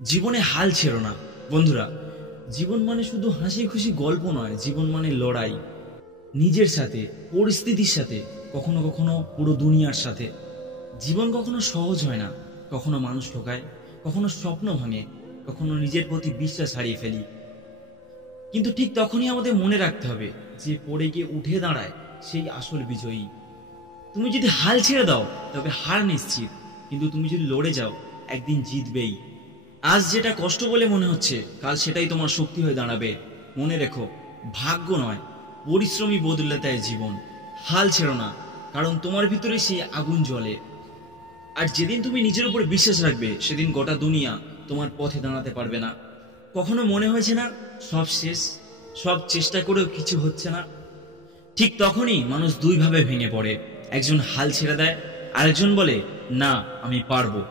জীবনে হাল ছেড়ো না বন্ধুরা। জীবন মানে শুধু হাসি খুশি গল্প নয়, জীবন মানে লড়াই নিজের সাথে, পরিস্থিতির সাথে, কখনো কখনো পুরো দুনিয়ার সাথে। জীবন কখনো সহজ হয় না, কখনো মানুষ ঠকায়, কখনো স্বপ্ন ভাঙে, কখনো নিজের প্রতি বিশ্বাস হারিয়ে ফেলি। কিন্তু ঠিক তখনই আমাদের মনে রাখতে হবে যে পড়ে গিয়ে উঠে দাঁড়ায় সেই আসল বিজয়ী। তুমি যদি হাল ছেড়ে দাও তবে হার নিশ্চিত, কিন্তু তুমি যদি লড়ে যাও একদিন জিতবেই। আজ যেটা কষ্ট বলে মনে হচ্ছে কাল সেটাই তোমার শক্তি হয়ে দাঁড়াবে। মনে রেখো, ভাগ্য নয় পরিশ্রমই বদলে দেয় জীবন। হাল ছেড়ো না, কারণ তোমার ভিতরে সেই আগুন জ্বলে। আর যেদিন তুমি নিজের উপর বিশ্বাস রাখবে সেদিন গোটা দুনিয়া তোমার পথে দাঁড়াতে পারবে না। কখনো মনে হয়েছে না সব শেষ, সব চেষ্টা করেও কিছু হচ্ছে না? ঠিক তখনই মানুষ দুই ভাবে ভেঙে পড়ে। একজন হাল ছেড়ে দেয়, আরেকজন বলে না আমি পারবো।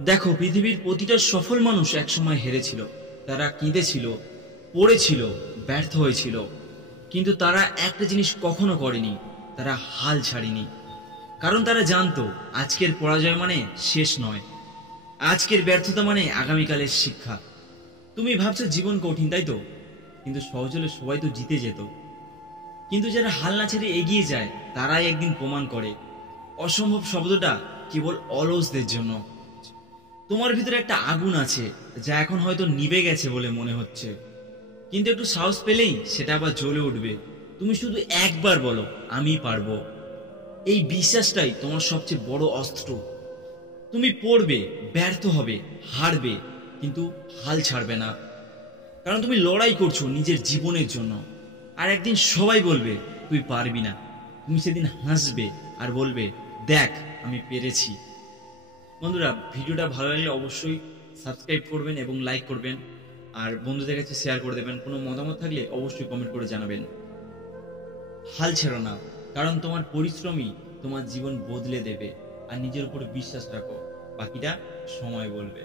দেখো, পৃথিবীর প্রতিটা সফল মানুষ একসময় হেরেছিল। তারা কেঁদেছিল, পড়েছিল, ব্যর্থ হয়েছিল, কিন্তু তারা একটা জিনিস কখনো করেনি, তারা হাল ছাড়েনি। কারণ তারা জানতো আজকের পরাজয় মানে শেষ নয়, আজকের ব্যর্থতা মানে আগামীকালের শিক্ষা। তুমি ভাবছো জীবন কঠিন, তাই তো? কিন্তু সহজ হলে সবাই তো জিতে যেত। কিন্তু যারা হাল না ছেড়ে এগিয়ে যায় তারাই একদিন প্রমাণ করে অসম্ভব শব্দটা কেবল অলসদের জন্য। তোমার ভিতরে একটা আগুন আছে যা এখন হয়তো নিভে গেছে বলে মনে হচ্ছে, কিন্তু একটু সাহস পেলেই সেটা আবার জ্বলে উঠবে। তুমি শুধু একবার বলো আমি পারবো। এই বিশ্বাসটাই তোমার সবচেয়ে বড় অস্ত্র। তুমি পড়বে, ব্যর্থ হবে, হারবে, কিন্তু হাল ছাড়বে না। কারণ তুমি লড়াই করছো নিজের জীবনের জন্য। আর একদিন সবাই বলবে তুই পারবি না। তুমি সেদিন হাসবে আর বলবে দেখ আমি পেরেছি। বন্ধুরা, ভিডিওটা ভালো লাগলে অবশ্যই সাবস্ক্রাইব করবেন এবং লাইক করবেন, আর বন্ধুদের কাছে শেয়ার করে দেবেন। কোনো মতামত থাকলে অবশ্যই কমেন্ট করে জানাবেন। হাল ছেড়ো না, কারণ তোমার পরিশ্রমই তোমার জীবন বদলে দেবে। আর নিজের উপর বিশ্বাস রাখো, বাকিটা সময় বলবে।